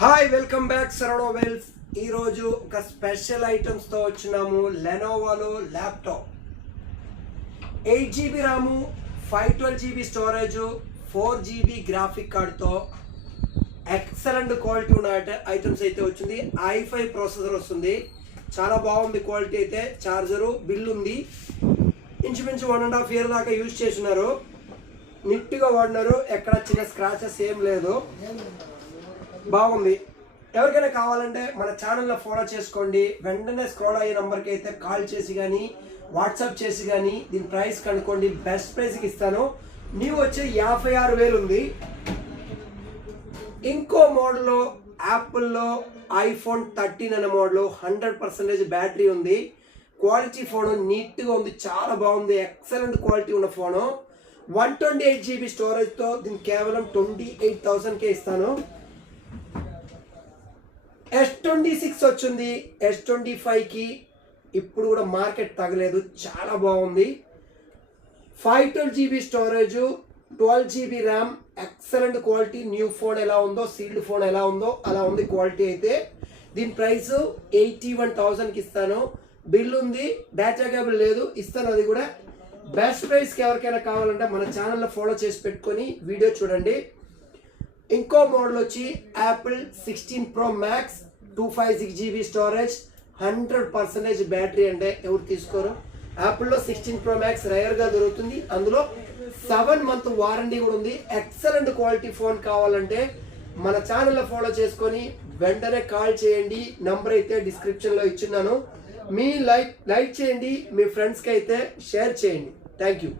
Hi welcome back సరవణోవెల్స్. ఈరోజు ఒక special ఐటమ్స్తో వచ్చినాము. లెనోవాలో laptop 8 GB RAM, 512 GB storage, 4 GB graphic కార్డ్తో ఎక్సలెంట్ క్వాలిటీ ఉన్న ఐటమ్స్ అయితే వచ్చింది. i5 ప్రాసెసర్ వస్తుంది. చాలా బాగుంది క్వాలిటీ అయితే. చార్జరు బిల్ ఉంది. ఇంచుమించు 1.5 year దాకా యూజ్ చేస్తున్నారు. నీట్గా వాడినారు. ఎక్కడ చిన్న స్క్రాచెస్ ఏం లేదు. బాగుంది. ఎవరికైనా కావాలంటే మన ఛానల్లో ఫాలో చేసుకోండి. వెంటనే స్క్రోల్ అయ్యే నెంబర్కి అయితే కాల్ చేసి కానీ వాట్సాప్ చేసి కానీ దీని ప్రైస్ కనుక్కోండి. బెస్ట్ ప్రైస్కి ఇస్తాను. నీవు వచ్చి 56,000 ఉంది. ఇంకో మోడల్లో యాపిల్లో iPhone 13 అనే మోడల్ 100% బ్యాటరీ ఉంది. క్వాలిటీ ఫోను నీట్గా ఉంది. చాలా బాగుంది. ఎక్సలెంట్ క్వాలిటీ ఉన్న ఫోను. 128 GB స్టోరేజ్తో దీన్ని కేవలం 28,000కే ఇస్తాను. S26 వచ్చింది. S25కి ఇప్పుడు కూడా మార్కెట్ తగలేదు. చాలా బాగుంది. 512 GB storage, 12 GB RAM, excellent quality. New phone ఎలా ఉందో, సీల్డ్ ఫోన్ ఎలా ఉందో అలా ఉంది క్వాలిటీ అయితే. దీని ప్రైస్ 81,000కి ఇస్తాను. బిల్ ఉంది. డేటా కేబుల్ లేదు, ఇస్తాను అది కూడా. బెస్ట్ ప్రైస్కి ఎవరికైనా కావాలంటే మన ఛానల్లో ఫాలో చేసి పెట్టుకొని వీడియో చూడండి. ఇంకో మోడల్ వచ్చి Apple 16 Pro Max, 256 GB storage, 100% battery. అంటే ఎవరు తీసుకోరు. యాపిల్లో 16 Pro Max రేర్గా దొరుకుతుంది. అందులో 7 month వారంటీ కూడా ఉంది. ఎక్సలెంట్ క్వాలిటీ ఫోన్ కావాలంటే మన ఛానల్లో ఫాలో చేసుకొని వెంటనే కాల్ చేయండి. నంబర్ అయితే డిస్క్రిప్షన్లో ఇచ్చున్నాను. మీ లైక్ చేయండి. మీ ఫ్రెండ్స్కి అయితే షేర్ చేయండి. Thank you.